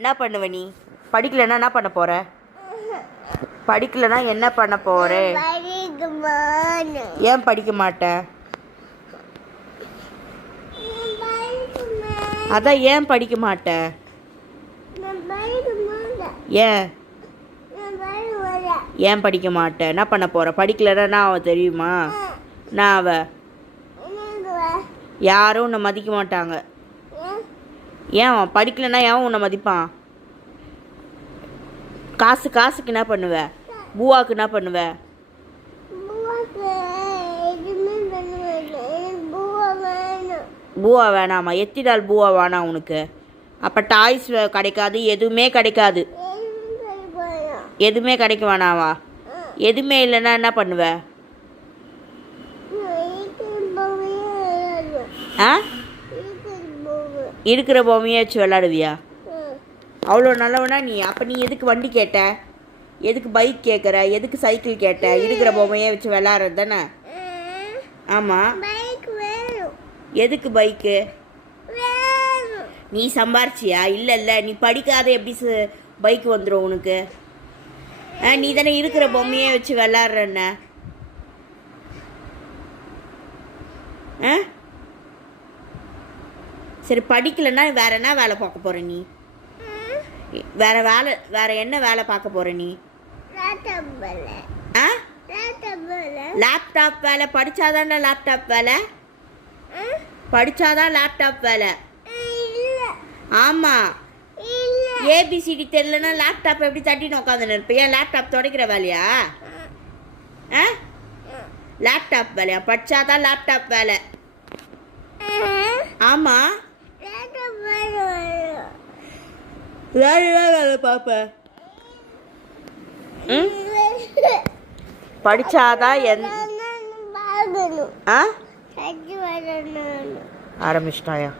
என்ன பண்ணுவ நீ? படிக்கலைன்னா என்ன பண்ண போகிற? படிக்கலைன்னா என்ன பண்ண போகிற? ஏன் படிக்க மாட்ட? அதான் ஏன் படிக்க மாட்ட? ஏன் ஏன் படிக்க மாட்டேன்? என்ன பண்ண போகிற? படிக்கலைன்னா நான் அவ தெரியுமா? நான் அவ யாரும் உன்னை மதிக்க மாட்டாங்க. ஏன் படிக்கலைன்னா ஏன் உன்னை மதிப்பான்? காசுக்கு என்ன பண்ணுவ? பூவாக்கு என்ன பண்ணுவ? பூவா வேணாமா? எத்தனை நாள் பூவா வேணாம் உனக்கு? அப்போ டாய்ஸ் கிடைக்காது, எதுவுமே கிடைக்காது. எதுவுமே கிடைக்க வேணாவா? எதுவுமே இல்லைன்னா என்ன பண்ணுவ? ஆ, இருக்கிற பொம்மையை வச்சு விளாடுவியா? அவ்வளோ நல்லவனா நீ? அப்போ நீ எதுக்கு வண்டி கேட்ட? எதுக்கு பைக் கேட்குற? எதுக்கு சைக்கிள் கேட்ட? இருக்கிற பொம்மையை வச்சு விளாட்றது தானே? ஆமாம். எதுக்கு பைக்கு? நீ சம்பாரிச்சியா? இல்லை நீ படிக்காத எப்படி பைக் வந்துடும் உனக்கு? நீ தானே இருக்கிற பொம்மையை வச்சு விளாட்றன்ன. சரி, படிக்கலைன்னா வேற என்ன வேலை பார்க்க போகிற நீ? வேற என்ன வேலை பார்க்க போகிற நீ? லேப்டாப் வேலை. படித்தாதான்டா லேப்டாப் வேலை. படித்தாதான் லேப்டாப் வேலை. ஆமாம். ஏபிசிடி தெரியலன்னா லேப்டாப் எப்படி தட்டின்னு உட்காந்துன்னு இருப்ப? ஏன் லேப்டாப் துடைக்கிற வேலையா? லேப்டாப் வேலையா? படித்தாதான் லேப்டாப் வேலை. ஆமாம். வேற வேலை பார்ப்ப? படித்தாதான் ஆரம்பிச்சிட்டாயா?